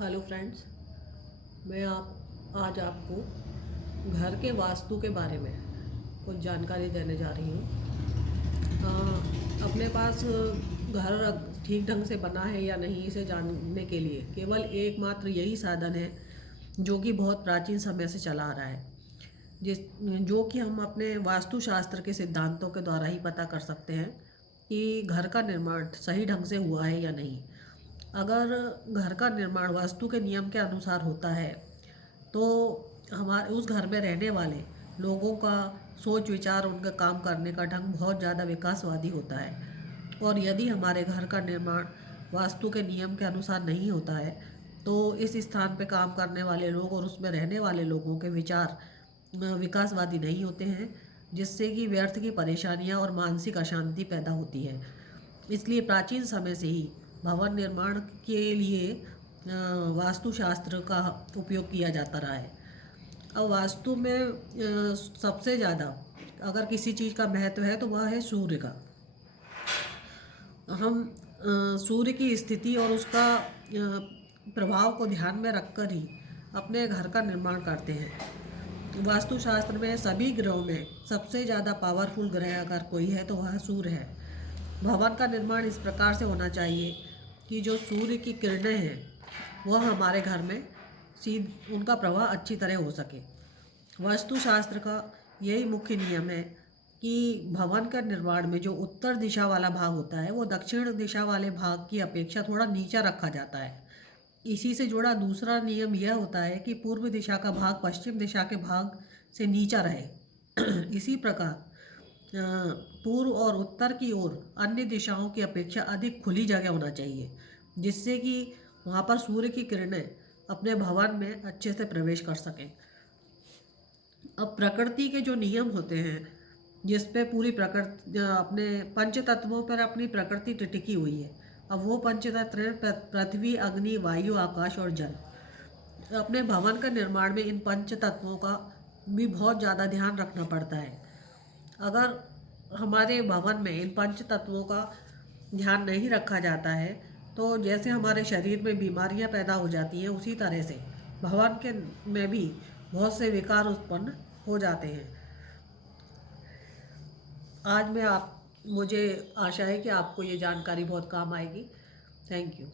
Hello friends, मैं आज आपको घर के वास्तु के बारे में कुछ जानकारी देने जा रही हूँ। अपने पास घर ठीक ढंग से बना है या नहीं, इसे जानने के लिए केवल एकमात्र यही साधन है जो कि बहुत प्राचीन समय से चला आ रहा है, जो कि हम अपने वास्तुशास्त्र के सिद्धांतों के द्वारा ही पता कर सकते हैं कि घर का निर्माण सही ढंग से हुआ है या नहीं। अगर घर का निर्माण वास्तु के नियम के अनुसार होता है तो हमारे उस घर में रहने वाले लोगों का सोच विचार, उनका काम करने का ढंग बहुत ज़्यादा विकासवादी होता है। और यदि हमारे घर का निर्माण वास्तु के नियम के अनुसार नहीं होता है तो इस स्थान पर काम करने वाले लोग और उसमें रहने वाले लोगों के विचार विकासवादी नहीं होते हैं, जिससे कि व्यर्थ की परेशानियां और मानसिक अशांति पैदा होती है। इसलिए प्राचीन समय से ही भवन निर्माण के लिए वास्तुशास्त्र का उपयोग किया जाता रहा है। अब वास्तु में सबसे ज़्यादा अगर किसी चीज़ का महत्व है तो वह है सूर्य का। हम सूर्य की स्थिति और उसका प्रभाव को ध्यान में रखकर ही अपने घर का निर्माण करते हैं। वास्तुशास्त्र में सभी ग्रहों में सबसे ज़्यादा पावरफुल ग्रह अगर कोई है तो वह सूर्य है। भवन का निर्माण इस प्रकार से होना चाहिए कि जो सूर्य की किरणें हैं वह हमारे घर में उनका प्रभाव अच्छी तरह हो सके। वास्तुशास्त्र का यही मुख्य नियम है कि भवन का निर्माण में जो उत्तर दिशा वाला भाग होता है वो दक्षिण दिशा वाले भाग की अपेक्षा थोड़ा नीचा रखा जाता है। इसी से जुड़ा दूसरा नियम यह होता है कि पूर्व दिशा का भाग पश्चिम दिशा के भाग से नीचा रहे। इसी प्रकार पूर्व और उत्तर की ओर अन्य दिशाओं की अपेक्षा अधिक खुली जगह होना चाहिए, जिससे कि वहाँ पर सूर्य की किरणें अपने भवन में अच्छे से प्रवेश कर सकें। अब प्रकृति के जो नियम होते हैं, जिस पे पूरी प्रकृति अपने पंच तत्वों पर अपनी प्रकृति टिकी हुई है। अब वो पंच तत्व हैं पृथ्वी, अग्नि, वायु, आकाश और जल। अपने भवन का निर्माण में इन पंच तत्वों का भी बहुत ज़्यादा ध्यान रखना पड़ता है। अगर हमारे भवन में इन पंच तत्वों का ध्यान नहीं रखा जाता है तो जैसे हमारे शरीर में बीमारियां पैदा हो जाती हैं, उसी तरह से भवन के में भी बहुत से विकार उत्पन्न हो जाते हैं। मुझे आशा है कि आपको ये जानकारी बहुत काम आएगी। Thank you.